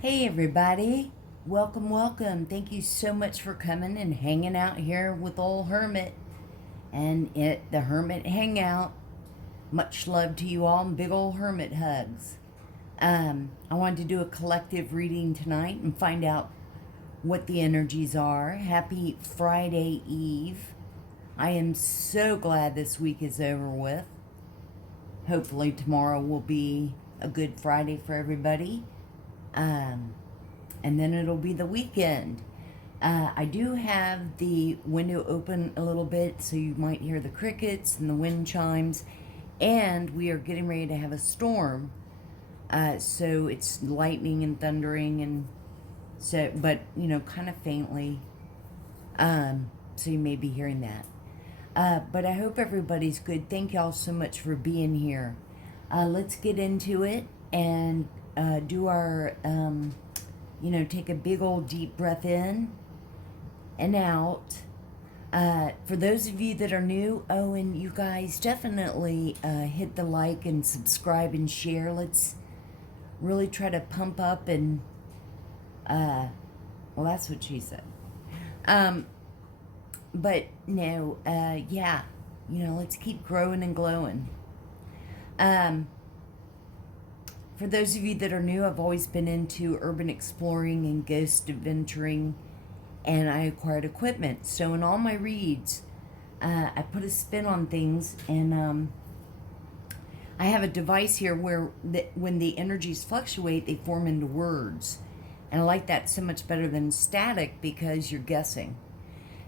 Hey everybody, welcome. Thank you so much for coming and hanging out here with old Hermit and the Hermit Hangout. Much love to you all and big old Hermit hugs. I wanted to do a collective reading tonight and find out what the energies are. Happy Friday Eve. I am so glad this week is over with. Hopefully tomorrow will be a good Friday for everybody. And then it'll be the weekend. I do have the window open a little bit, so you might hear the crickets and the wind chimes. And we are getting ready to have a storm. So it's lightning and thundering, and so, but kind of faintly. So you may be hearing that. But I hope everybody's good. Thank y'all so much for being here. Let's get into it and do our, take a big old deep breath in and out. For those of you that are new, and you guys definitely hit the like and subscribe and share. Let's really try to pump up and, well, that's what she said. But no, yeah, let's keep growing and glowing. For those of you that are new, I've always been into urban exploring and ghost adventuring, and I acquired equipment. So in all my reads, I put a spin on things, and I have a device here where when the energies fluctuate, they form into words. And I like that so much better than static because you're guessing.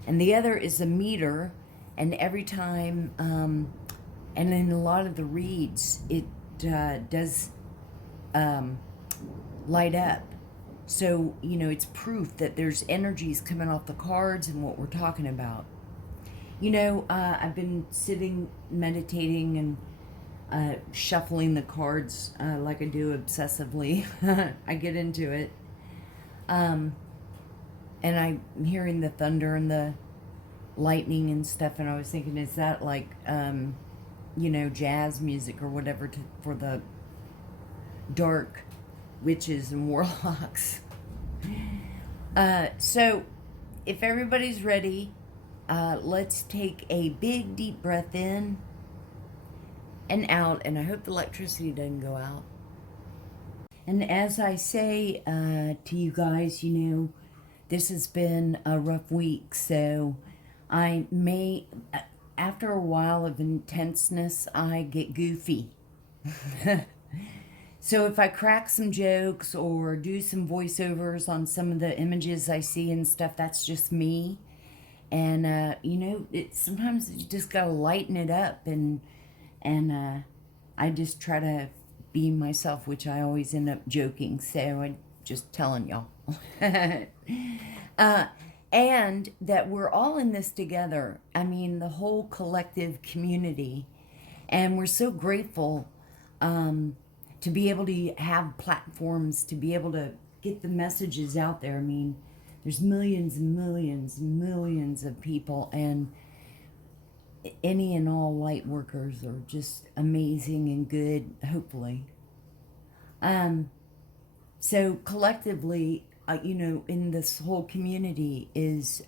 And the other is a meter, and every time, and in a lot of the reads, it does light up. So, it's proof that there's energies coming off the cards and what we're talking about. I've been sitting, meditating, and shuffling the cards like I do obsessively. I get into it. And I'm hearing the thunder and the lightning and stuff, and I was thinking, is that like, jazz music or whatever for the dark witches and warlocks. So if everybody's ready, let's take a big deep breath in and out, and I hope the electricity doesn't go out. And as I say to you guys, this has been a rough week, so I may, after a while of intenseness, I get goofy. So if I crack some jokes or do some voiceovers on some of the images I see and stuff, that's just me. And, sometimes you just gotta lighten it up, and I just try to be myself, which I always end up joking, so I'm just telling y'all. And that we're all in this together. I mean, the whole collective community. And we're so grateful to be able to have platforms, to be able to get the messages out there. I mean, there's millions and millions and millions of people, and any and all light workers are just amazing and good, hopefully. So collectively, in this whole community is,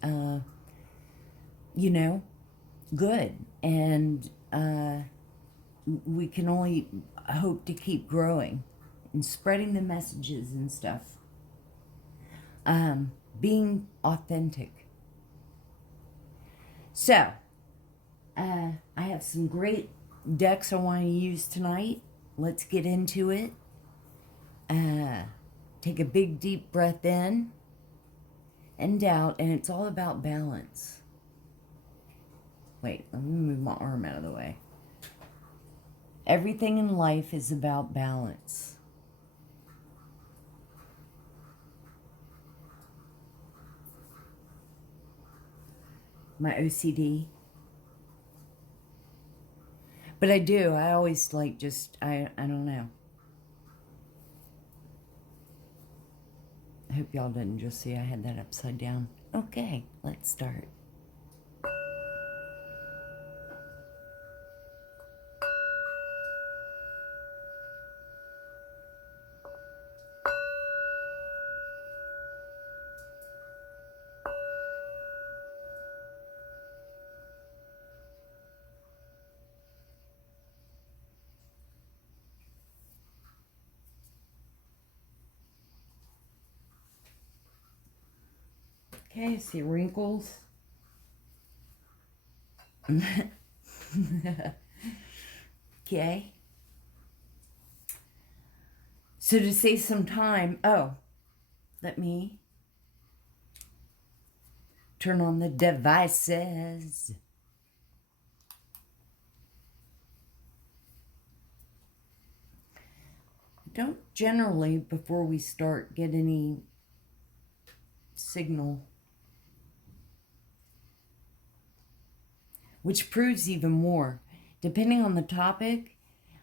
good. And we can only hope to keep growing and spreading the messages and stuff. Being authentic. So, I have some great decks I want to use tonight. Let's get into it. Take a big deep breath in and out, and it's all about balance. Wait, let me move my arm out of the way. Everything in life is about balance. My OCD. But I do. I always I don't know. I hope y'all didn't just see I had that upside down. Okay, let's start. Okay, I see wrinkles. Okay. So to save some time, let me turn on the devices. Don't generally, before we start, get any signal. Which proves even more. Depending on the topic,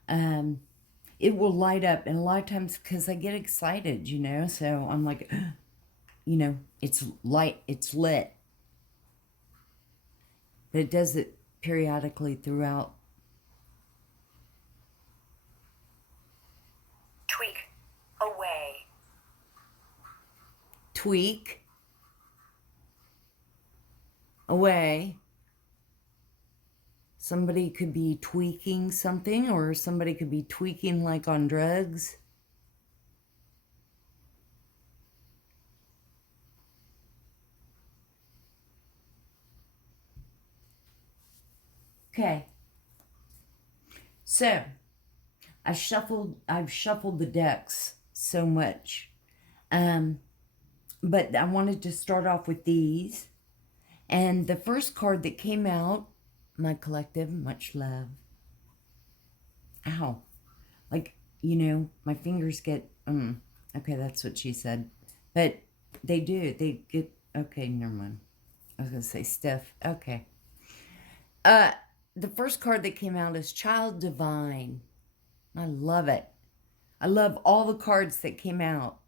it will light up. And a lot of times, because I get excited, so I'm like, it's light, it's lit. But it does it periodically throughout. Tweak away. Tweak away. Somebody could be tweaking something, or somebody could be tweaking like on drugs. Okay. So, I've shuffled the decks so much. But I wanted to start off with these. And the first card that came out, my collective, much love. Ow. Like, my fingers get, okay, that's what she said. But they do, they get, okay, never mind. I was going to say stiff. Okay. The first card that came out is Child Divine. I love it. I love all the cards that came out.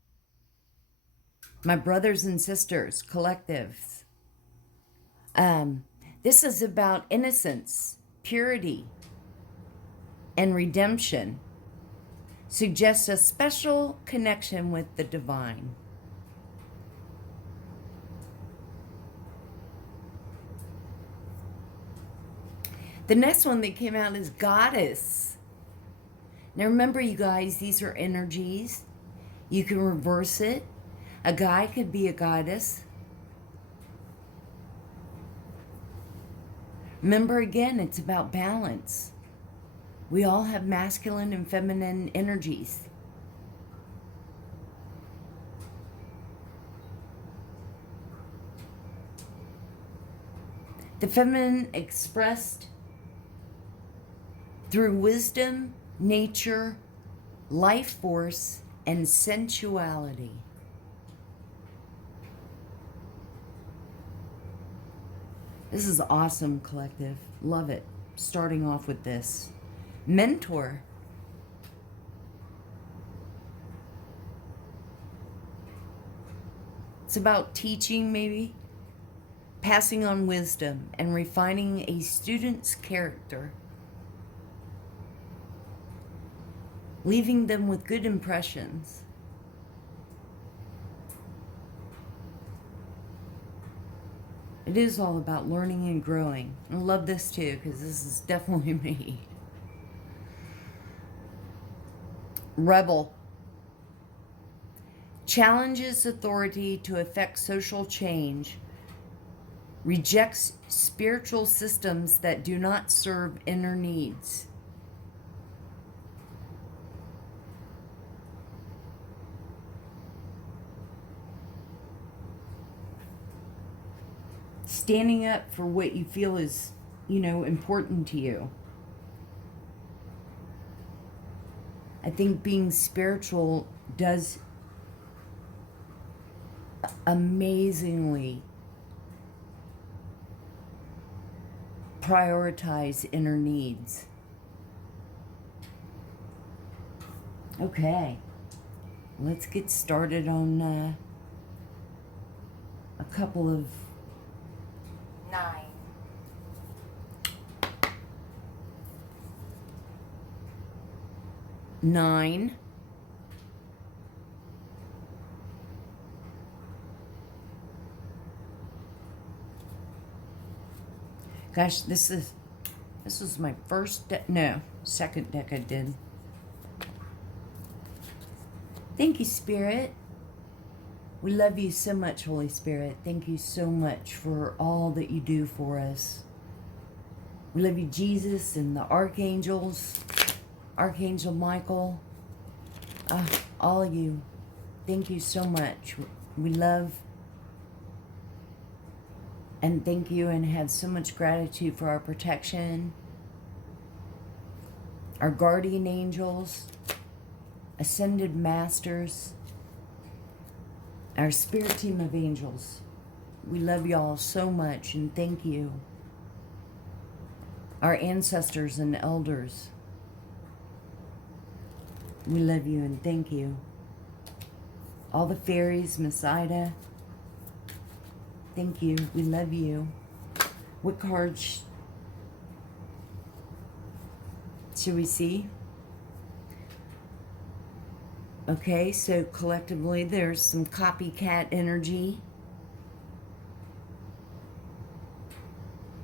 My brothers and sisters, collectives. This is about innocence, purity, and redemption. Suggests a special connection with the divine. The next one that came out is Goddess. Now remember, you guys, these are energies. You can reverse it. A guy could be a goddess. Remember, again, it's about balance. We all have masculine and feminine energies. The feminine expressed through wisdom, nature, life force, and sensuality. This is awesome, collective. Love it. Starting off with this. Mentor. It's about teaching, maybe. Passing on wisdom and refining a student's character. Leaving them with good impressions. It is all about learning and growing. I love this too, because this is definitely me. Rebel. Challenges authority to effect social change. Rejects spiritual systems that do not serve inner needs. Standing up for what you feel is, important to you. I think being spiritual does amazingly prioritize inner needs. Okay, let's get started on a couple of 9. Gosh, this is my first second deck I did. Thank you, Spirit. We love you so much, Holy Spirit. Thank you so much for all that you do for us. We love you, Jesus, and the archangels, Archangel Michael, all of you. Thank you so much. We love and thank you and have so much gratitude for our protection, our guardian angels, ascended masters, our spirit team of angels. We love y'all so much and thank you. Our ancestors and elders. We love you and thank you. All the fairies, Miss Ida. Thank you. We love you. What cards should we see? Okay, so collectively there's some copycat energy.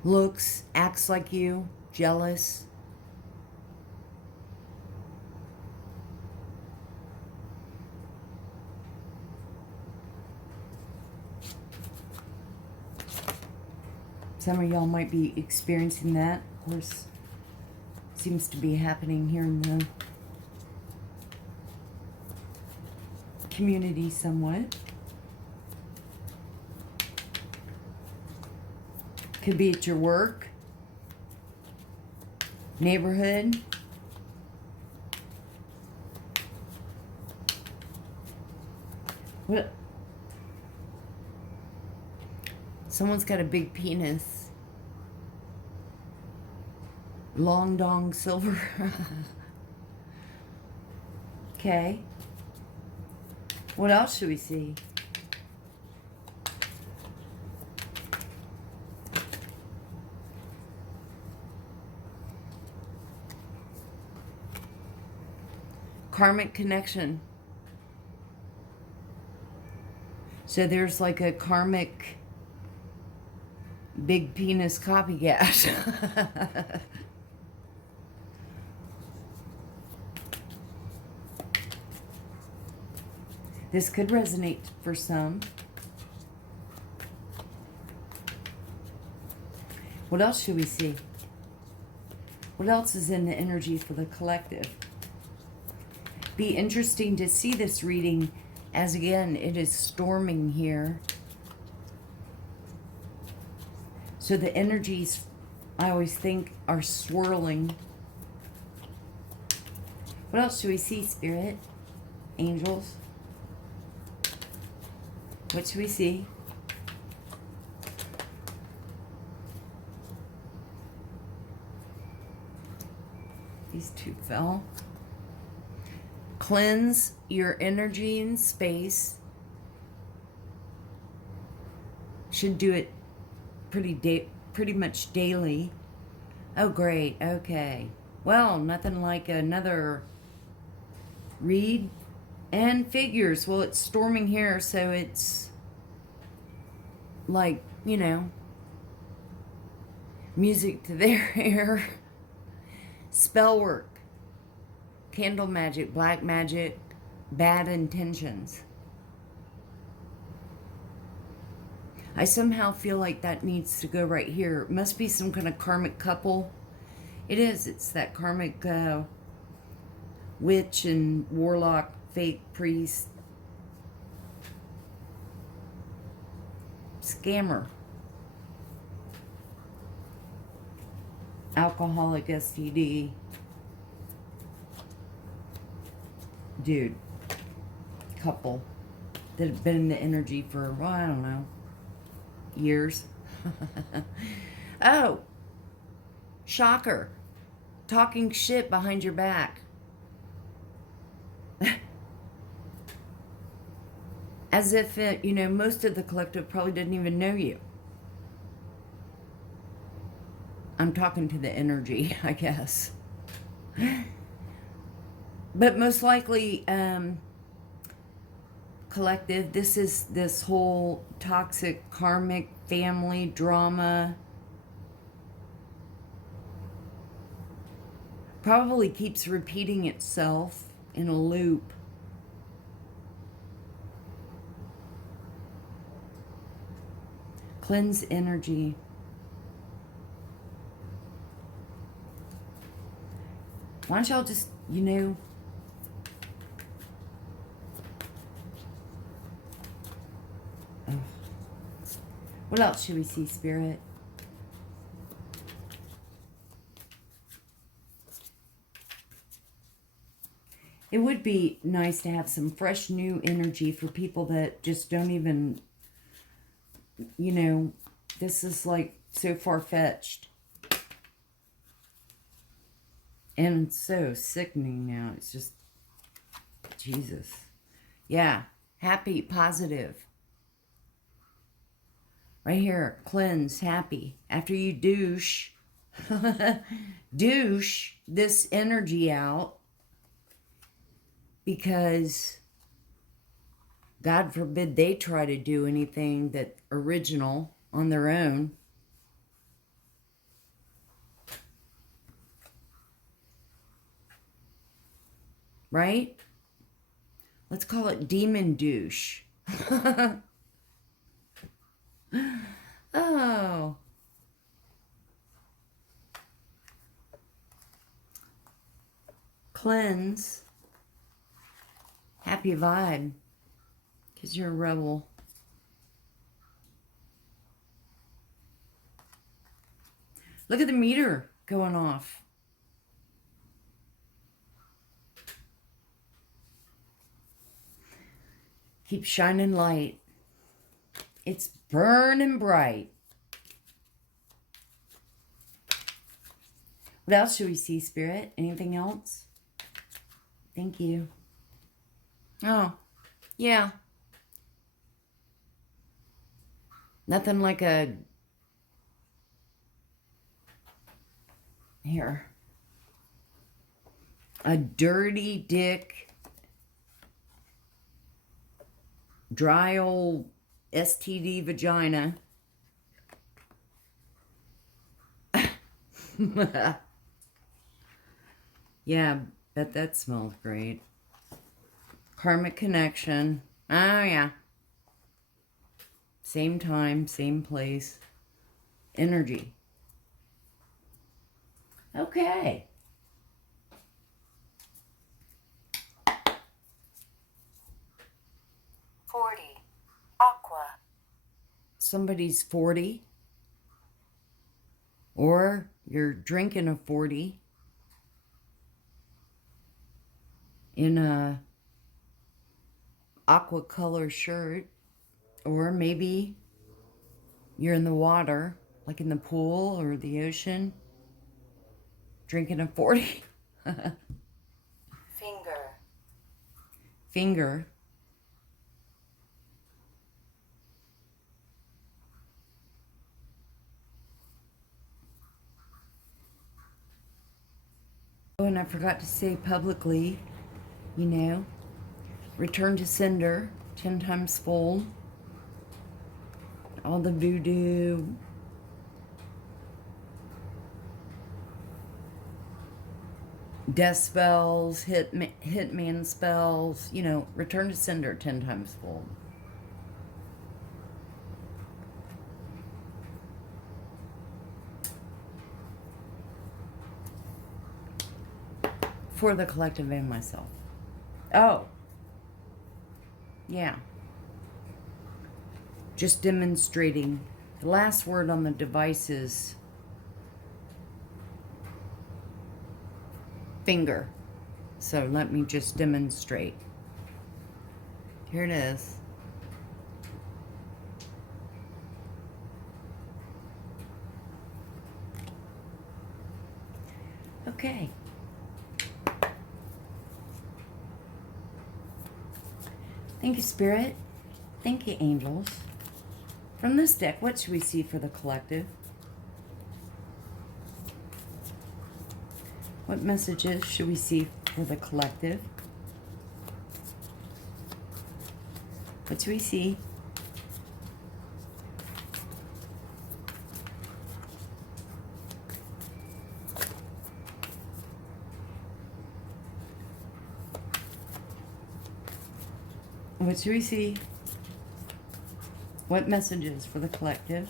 Looks, acts like you, jealous. Some of y'all might be experiencing that. Of course, seems to be happening here in the community somewhat. Could be at your work, neighborhood. What? Someone's got a big penis. Long dong silver. Okay. What else should we see? Karmic connection. So there's like a karmic big penis copycat. This could resonate for some. What else should we see? What else is in the energy for the collective? Be interesting to see this reading as, again, it is storming here. So the energies, I always think, are swirling. What else should we see, Spirit? Angels? What should we see? These two fell. Cleanse your energy and space. Should do it pretty much daily. Oh, great. Okay. Well, nothing like another read and figures. Well, it's storming here, so it's like, you know, music to their ear. Spell work. Candle magic, black magic, bad intentions. I somehow feel like that needs to go right here. It must be some kind of karmic couple. It is. It's that karmic witch and warlock, fake priest, scammer, alcoholic, STD. Dude, couple that have been in the energy for, well, I don't know, years. Oh, shocker. Talking shit behind your back. As if, you know, most of the collective probably didn't even know you. I'm talking to the energy, I guess. But most likely, collective, this is this whole toxic karmic family drama. Probably keeps repeating itself in a loop. Cleanse energy. Why don't y'all just, you know, oh. What else should we see, Spirit? It would be nice to have some fresh new energy for people that just don't even, you know, this is like so far-fetched. And it's so sickening now. It's just, Jesus. Yeah, happy, positive. Right here, cleanse, happy. After you douche, douche this energy out. Because God forbid they try to do anything that original on their own. Right? Let's call it demon douche. Oh. Cleanse. Happy vibe. Because you're a rebel. Look at the meter going off. Keep shining light. It's burning bright. What else should we see, Spirit? Anything else? Thank you. Oh, yeah. Nothing like a... Here. A dirty dick, dry old STD vagina. Yeah, bet that smells great. Karmic connection. Oh, yeah. Same time, same place. Energy. Okay. Aqua. Somebody's 40. Or you're drinking a 40. In a aqua color shirt. Or maybe you're in the water, like in the pool or the ocean, drinking a 40. Finger. Oh, and I forgot to say publicly, you know, return to sender, 10 times fold. All the voodoo, death spells, hitman spells, you know, return to sender 10 times fold. For the collective and myself. Oh. Yeah. Just demonstrating. The last word on the device is finger. So let me just demonstrate. Here it is. Okay. Thank you, Spirit. Thank you, angels. From this deck, what should we see for the collective? What messages should we see for the collective? What do we see? What do we see? What messages for the collective?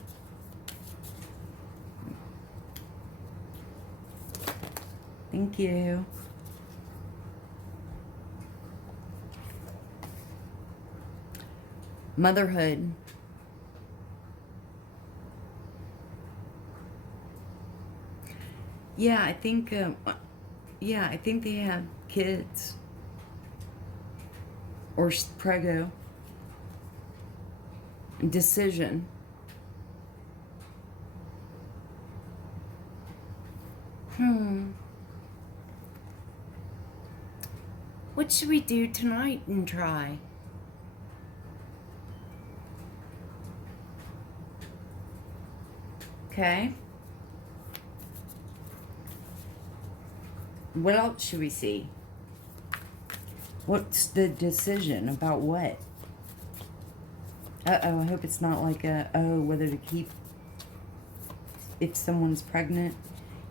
Thank you. Motherhood. Yeah, I think they have kids. Or prego. Decision. What should we do tonight and try? Okay. What else should we see? What's the decision about what? Uh-oh, I hope it's not like whether to keep if someone's pregnant.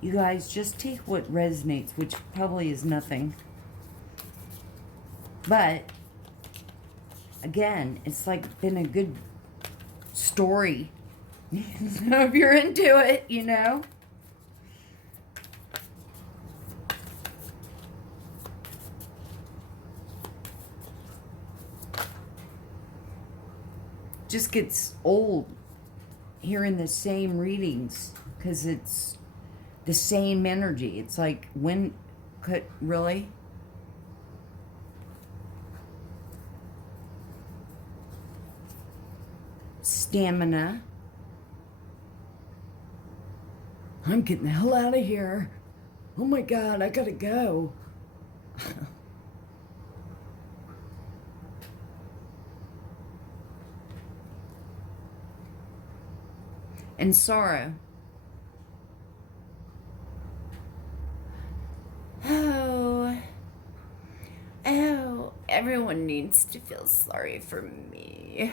You guys, just take what resonates, which probably is nothing. But, again, it's like been a good story. So if you're into it, you know. Just gets old hearing the same readings because it's the same energy. It's like, when could really? Stamina. I'm getting the hell out of here. Oh my God, I gotta go. And sorrow. Oh, everyone needs to feel sorry for me.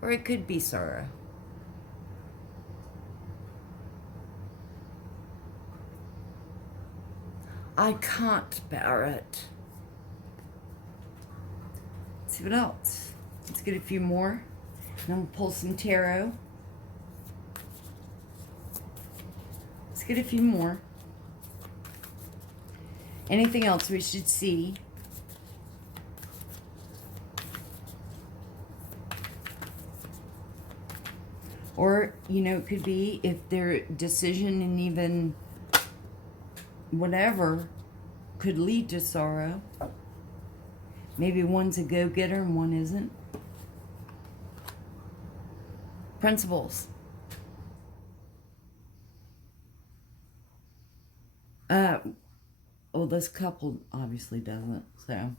Or it could be sorrow. I can't bear it. Let's see what else. Let's get a few more. And then we'll pull some tarot. Let's get a few more. Anything else we should see? Or, you know, it could be if their decision and even whatever could lead to sorrow. Maybe one's a go-getter and one isn't. Principles. Well, this couple obviously doesn't, so.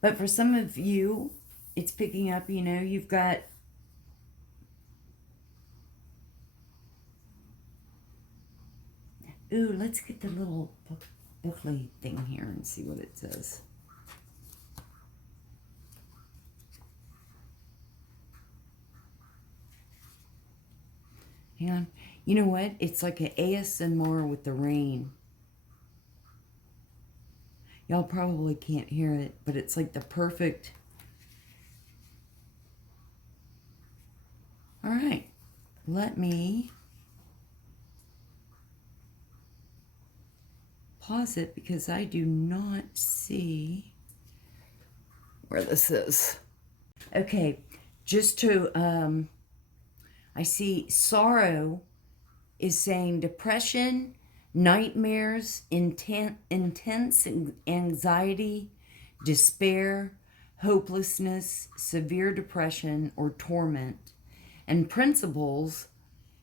But for some of you, it's picking up, you know, you've got ooh, let's get the little bookly thing here and see what it says. Hang on. You know what? It's like an ASMR with the rain. Y'all probably can't hear it, but it's like the perfect. All right. Let me pause it because I do not see where this is. Okay. Just to, I see sorrow is saying depression, nightmares, intense anxiety, despair, hopelessness, severe depression, or torment. And principles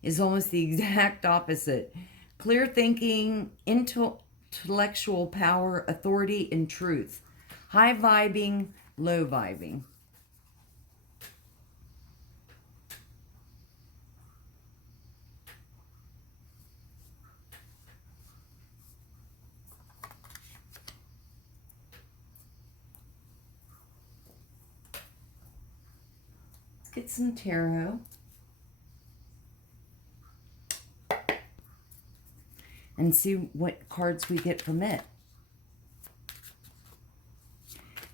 is almost the exact opposite. Clear thinking, intellectual power, authority, and truth. High vibing, low vibing. Get some tarot. And see what cards we get from it.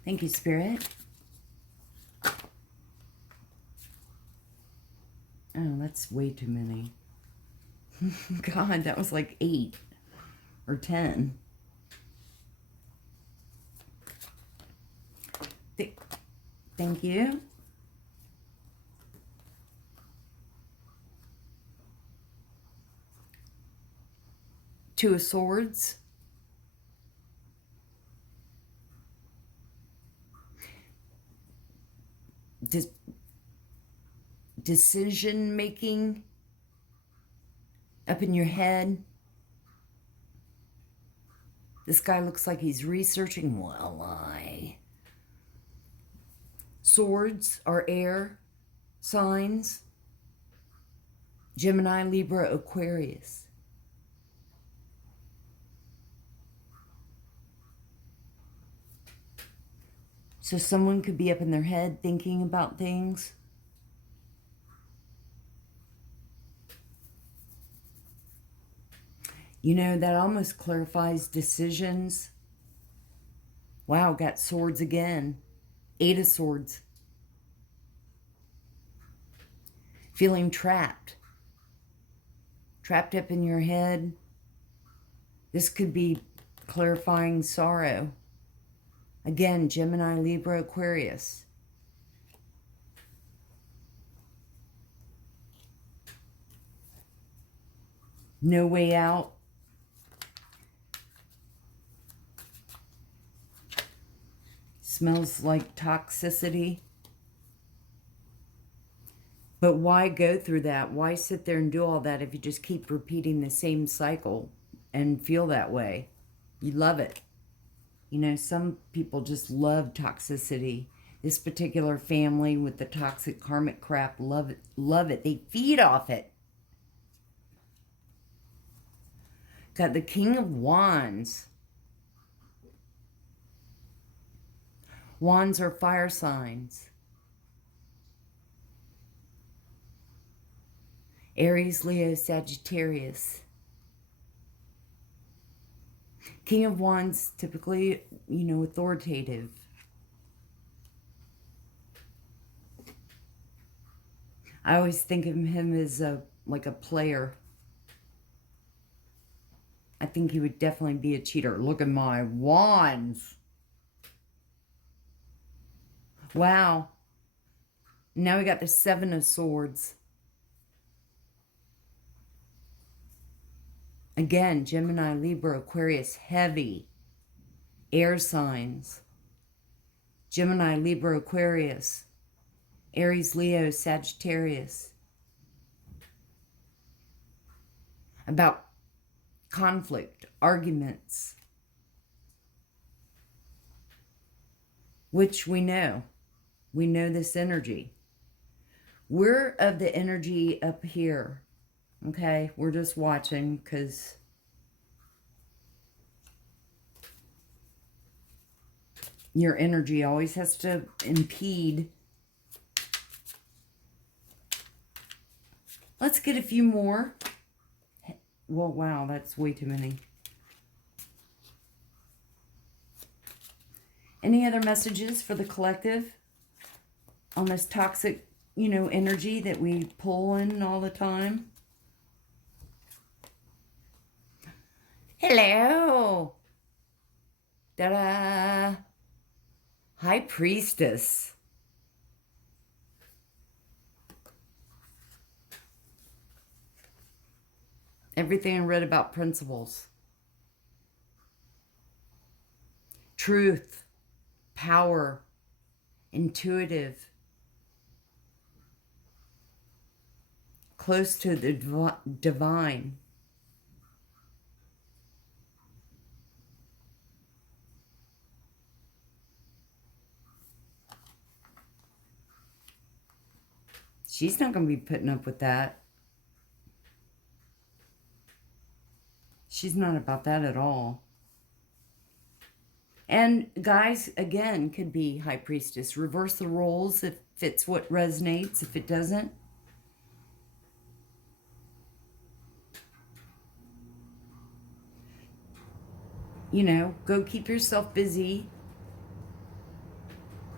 Thank you, Spirit. Oh, that's way too many. God, that was like 8 or 10. Thank you. Two of Swords. Decision making up in your head. This guy looks like he's researching. Well, Swords are air signs. Gemini, Libra, Aquarius. So someone could be up in their head thinking about things. You know, that almost clarifies decisions. Wow, got Swords again. 8 of Swords. Feeling trapped. Trapped up in your head. This could be clarifying sorrow. Again, Gemini, Libra, Aquarius. No way out. Smells like toxicity. But why go through that? Why sit there and do all that if you just keep repeating the same cycle and feel that way? You love it. You know, some people just love toxicity. This particular family with the toxic karmic crap, love it, love it. They feed off it. Got the King of Wands. Wands are fire signs. Aries, Leo, Sagittarius. King of Wands, typically, you know, authoritative. I always think of him as like a player. I think he would definitely be a cheater. Look at my wands. Wow. Now we got the 7 of Swords. Again, Gemini, Libra, Aquarius, heavy. Air signs. Gemini, Libra, Aquarius. Aries, Leo, Sagittarius. About conflict, arguments. Which we know. We know this energy. We're of the energy up here. Okay, we're just watching because your energy always has to impede. Let's get a few more. Well, wow, that's way too many. Any other messages for the collective on this toxic, you know, energy that we pull in all the time? Hello. Ta-da. High Priestess. Everything I read about principles. Truth. Power. Intuitive. Close to the divine. She's not going to be putting up with that. She's not about that at all. And guys, again, could be High Priestess. Reverse the roles if it's what resonates. If it doesn't, you know, go keep yourself busy.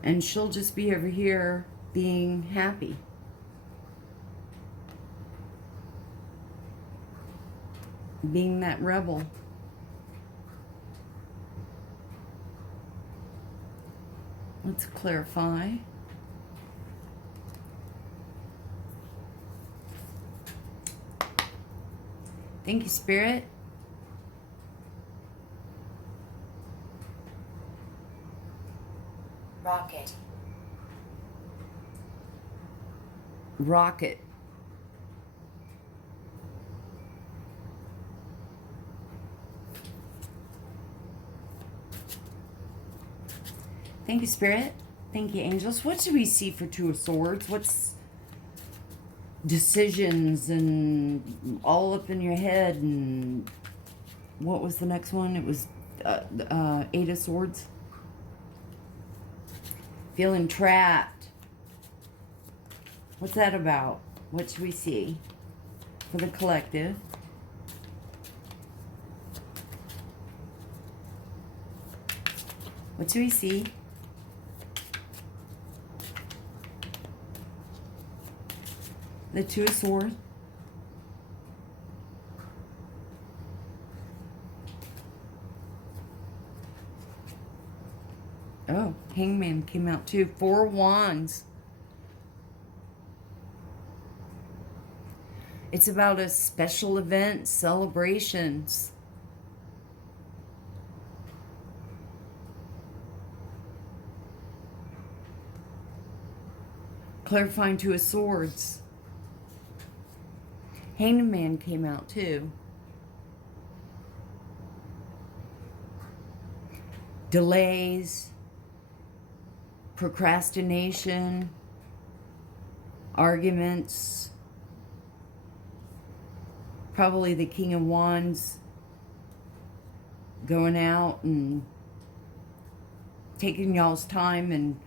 And she'll just be over here being happy. being that rebel. Let's clarify. Thank you, Spirit. Rocket. Rocket. Thank you, Spirit. Thank you, angels. What do we see for Two of Swords? What's decisions and all up in your head? And what was the next one? It was Eight of Swords. Feeling trapped. What's that about? What should we see for the collective? What do we see? The Two of Swords. Oh, Hangman came out too. Four Wands. It's about a special event, celebrations. Clarifying Two of Swords. Hangman came out too. Delays, procrastination, arguments. Probably the King of Wands going out and taking y'all's time and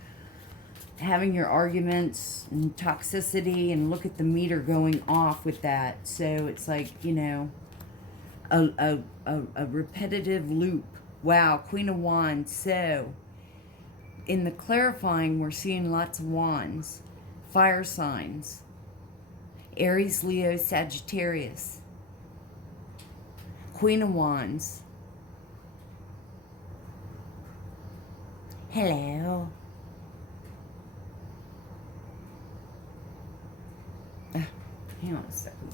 having your arguments and toxicity, and look at the meter going off with that. So it's like, you know, a repetitive loop. Wow, Queen of Wands. So in the clarifying, we're seeing lots of wands. Fire signs. Aries, Leo, Sagittarius. Queen of Wands. Hello. Hang on a second.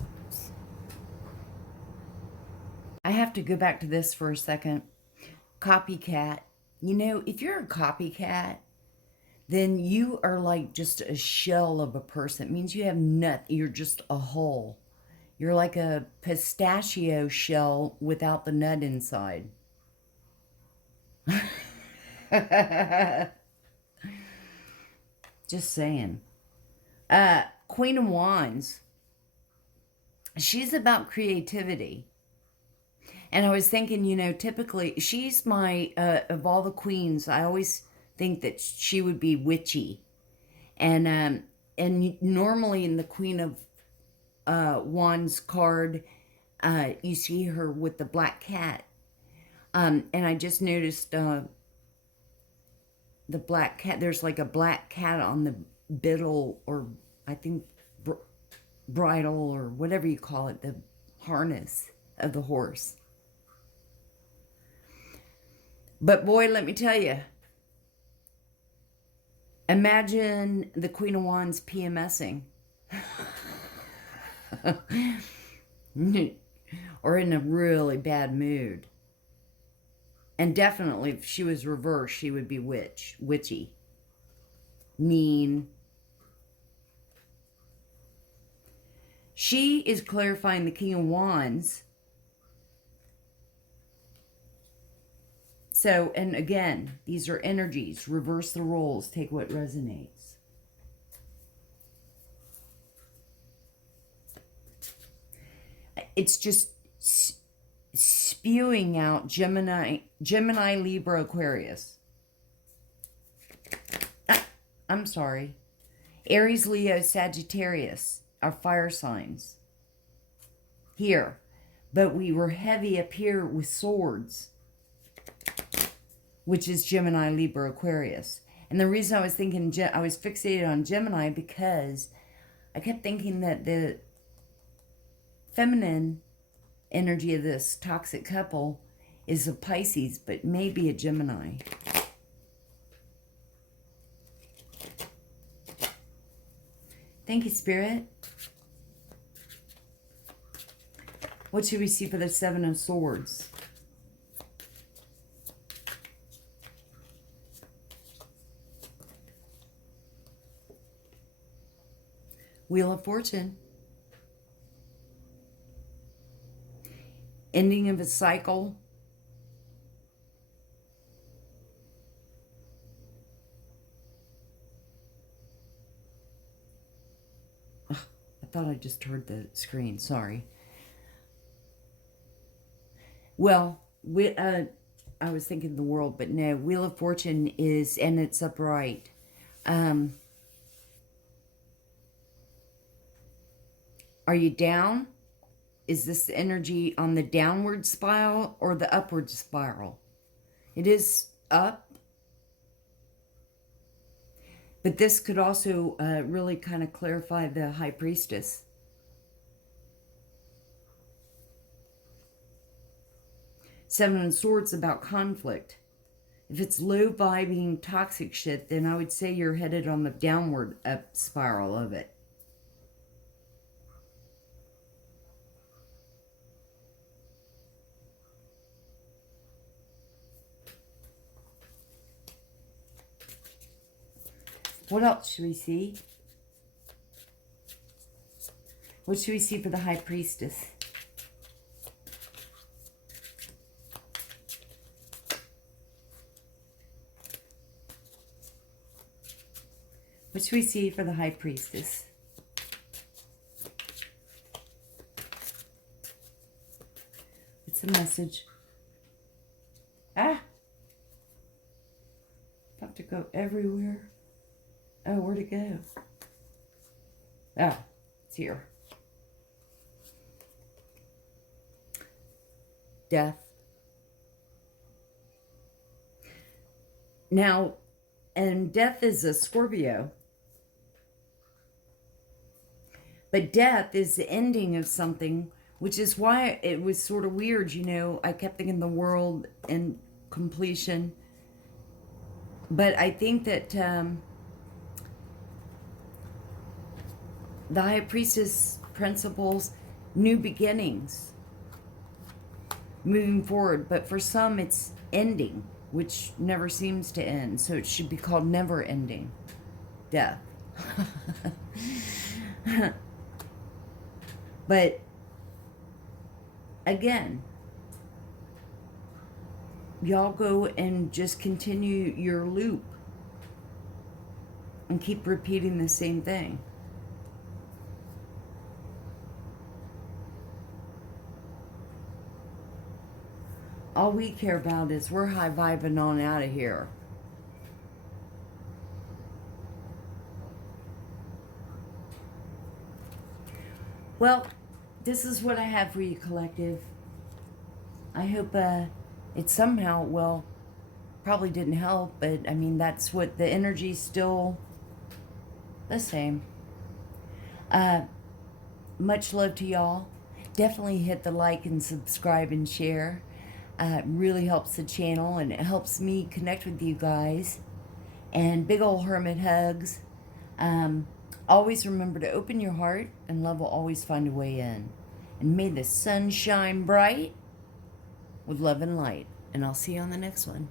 I have to go back to this for a second. Copycat. You know, if you're a copycat, then you are like just a shell of a person. It means you have nothing. You're just a hole. You're like a pistachio shell without the nut inside. Just saying. Queen of Wands. She's about creativity. And I was thinking, you know, typically, she's my, of all the queens, I always think that she would be witchy. And normally in the Queen of Wands card, you see her with the black cat. And I just noticed the black cat, there's like a black cat on the biddle, or I think bridle, or whatever you call it, the harness of the horse. But boy, let me tell you, imagine the Queen of Wands PMSing. Or in a really bad mood. And definitely, if she was reversed, she would be witchy, mean. She is clarifying the King of Wands. So, and again, these are energies. Reverse the roles. Take what resonates. It's just spewing out Gemini, Libra, Aquarius. I'm sorry. Aries, Leo, Sagittarius are fire signs. Here. But we were heavy up here with swords, which is Gemini, Libra, Aquarius. And the reason I was thinking, I was fixated on Gemini, because I kept thinking that the feminine energy of this toxic couple is a Pisces, but maybe a Gemini. Thank you, Spirit. What should we see for the Seven of Swords? Wheel of Fortune. Ending of a cycle. Ugh, I thought I just heard the screen. Sorry. Well, I was thinking the world, but no. Wheel of Fortune is, and it's upright. Are you down? Is this energy on the downward spiral or the upward spiral? It is up. But this could also really kind of clarify the High Priestess. Seven of Swords about conflict. If it's low vibing toxic shit, then I would say you're headed on the downward up spiral of it. What else should we see? What should we see for the High Priestess? What should we see for the High Priestess? It's a message. Ah! About to go everywhere. Oh, where'd it go? Oh, it's here. Death. Now, and death is a Scorpio. But death is the ending of something, which is why it was sort of weird, you know. I kept thinking the world and completion. But I think that the High Priestess principles, new beginnings, moving forward. But for some, it's ending, which never seems to end. So it should be called never ending death. But again, y'all go and just continue your loop and keep repeating the same thing. All we care about is we're high vibing on out of here. Well, this is what I have for you, collective. I hope it somehow, well, probably didn't help, but I mean, that's what the energy's still the same. Much love to y'all. Definitely hit the like and subscribe and share. It really helps the channel and it helps me connect with you guys. And big ol' hermit hugs. Always remember to open your heart and love will always find a way in. And may the sun shine bright with love and light. And I'll see you on the next one.